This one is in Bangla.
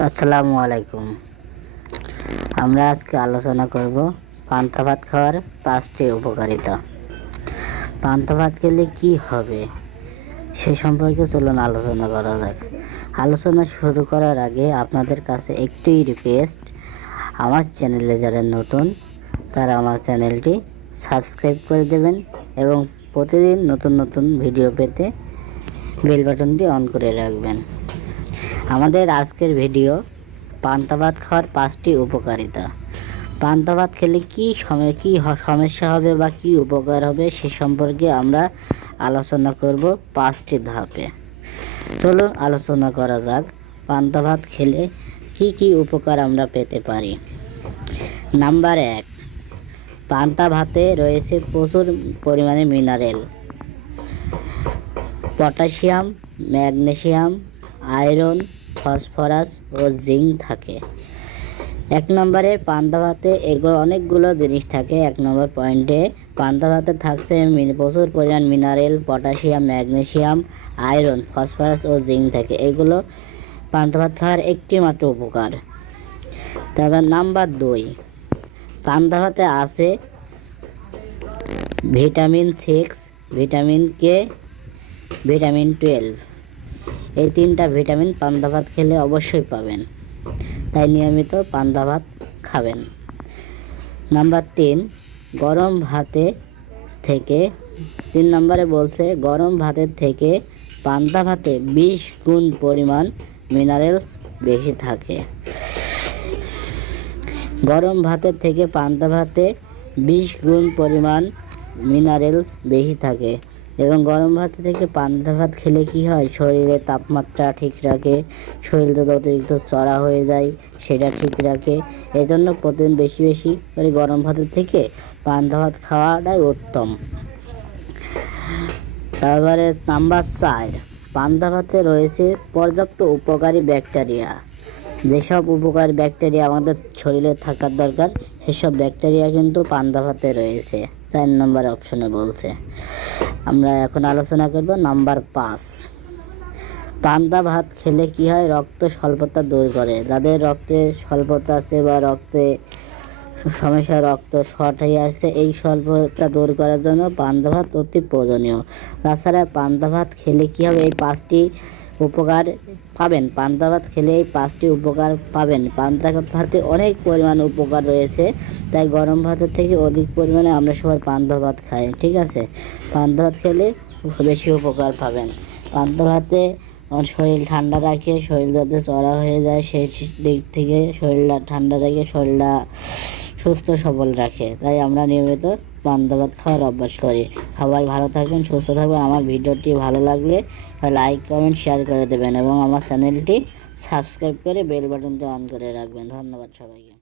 আসসালামু আলাইকুম। আমরা আজকে আলোচনা করব পান্তা ভাত খাওয়ার পাঁচটি উপকারিতা। পান্তা ভাত খেলে কি হবে? সে সম্পর্কে চলুন আলোচনা করা যাক। আলোচনা শুরু করার আগে আপনাদের কাছে একটুই রিকোয়েস্ট আমার চ্যানেলে যারা নতুন, তারা আমার চ্যানেলটি সাবস্ক্রাইব করে দেবেন এবং প্রতিদিন নতুন নতুন ভিডিও পেতে বেল বাটনটি অন করে রাখবেন। আমাদের আজকের ভিডিও পান্তা ভাত খাওয়ার পাঁচটি উপকারিতা। পান্তা ভাত খেলে কী কী সমস্যা হবে বা কী উপকার হবে সে সম্পর্কে আমরা আলোচনা করব পাঁচটি ধাপে। চলুন আলোচনা করা যাক পান্তা ভাত খেলে কি কি উপকার আমরা পেতে পারি। নাম্বার এক, পান্তা ভাতে রয়েছে প্রচুর পরিমাণে mineral. Potassium, magnesium, iron phosphorus ও জিঙ্ক থাকে। এক নম্বরে পান্তা ভাতে এগুলো অনেকগুলো জিনিস থাকে। এক নম্বর পয়েন্টে পান্তা ভাতে থাকছে প্রচুর পরিমাণ mineral potassium magnesium iron phosphorus ও জিঙ্ক থাকে। এগুলো পান্তা ভাত খাওয়ার একটি মাত্র উপকার। তারপর নাম্বার দুই, পান্তা ভাতে আছে vitamin six vitamin K vitamin twelve এই তিনটা ভিটামিন পান্তা ভাত খেলে অবশ্যই পাবেন। তাই নিয়মিত পান্তা ভাত খাবেন। নাম্বার তিন, গরম ভাতে থেকে, তিন নম্বরে বলছে, গরম ভাতের থেকে পান্তা ভাতে বিশ গুণ পরিমাণ মিনারেলস বেশি থাকে। গরম ভাতের থেকে পান্তা ভাতে বিশ গুণ পরিমাণ মিনারেলস বেশি থাকে। এবং গরম ভাত থেকে পান্তা ভাত খেলে কি হয়? শরীরের তাপমাত্রা ঠিক রাখে, শরীর যদি অতিরিক্ত চড়া হয়ে যায়, সেটা ঠিক রাখে। এজন্য প্রতিদিন বেশি বেশি করে গরম ভাতের থেকে পান্তা ভাত খাওয়াটাই উত্তম। তারপরে নাম্বার চার, পান্তা ভাতে রয়েছে পর্যাপ্ত উপকারী ব্যাকটেরিয়া। যেসব উপকারী ব্যাকটেরিয়া আমাদের শরীরে থাকার দরকার, সেসব ব্যাকটেরিয়া কিন্তু পান্তা ভাতে রয়েছে। চার নম্বর অপশনে বলছে। আমরা এখন আলোচনা করব নাম্বার পাঁচ। পান্তা ভাত খেলে কি হয়? রক্ত স্বল্পতা দূর করে। যাদের রক্তে স্বল্পতা আছে বা রক্তে সমস্যা, রক্ত শর্ট হয়ে আসছে, এই স্বল্পতা দূর করার জন্য পান্তা ভাত অতি প্রয়োজনীয়। তাছাড়া পান্তা ভাত খেলে কি হবে? এই পাঁচটি উপকার পাবেন। পান্তা ভাত খেলে এই পাঁচটি উপকার পাবেন। পান্তা ভাতে অনেক পরিমাণ উপকার রয়েছে, তাই গরম ভাতের থেকে অধিক পরিমাণে আমরা সবাই পান্তা ভাত খাই, ঠিক আছে? পান্তা ভাত খেলে বেশি উপকার পাবেন। পান্তা ভাতে শরীর ঠান্ডা রাখে, শরীর যাতে চড়া হয়ে যায়, সেই দিক থেকে শরীরটা ঠান্ডা রাখে, শরীরটা সুস্থ সবল রাখে, তাই আমরা নিয়মিত ভাত খাওয়ার অভ্যাস করে। সবাই ভালো থাকবেন, সুস্থ থাকবেন। আমার ভিডিওটি ভালো লাগলে লাইক, কমেন্ট শেয়ার করে দেবেন এবং আমার চ্যানেলটি সাবস্ক্রাইব করে বেল বাটনটি অন করে রাখবেন। ধন্যবাদ সবাইকে।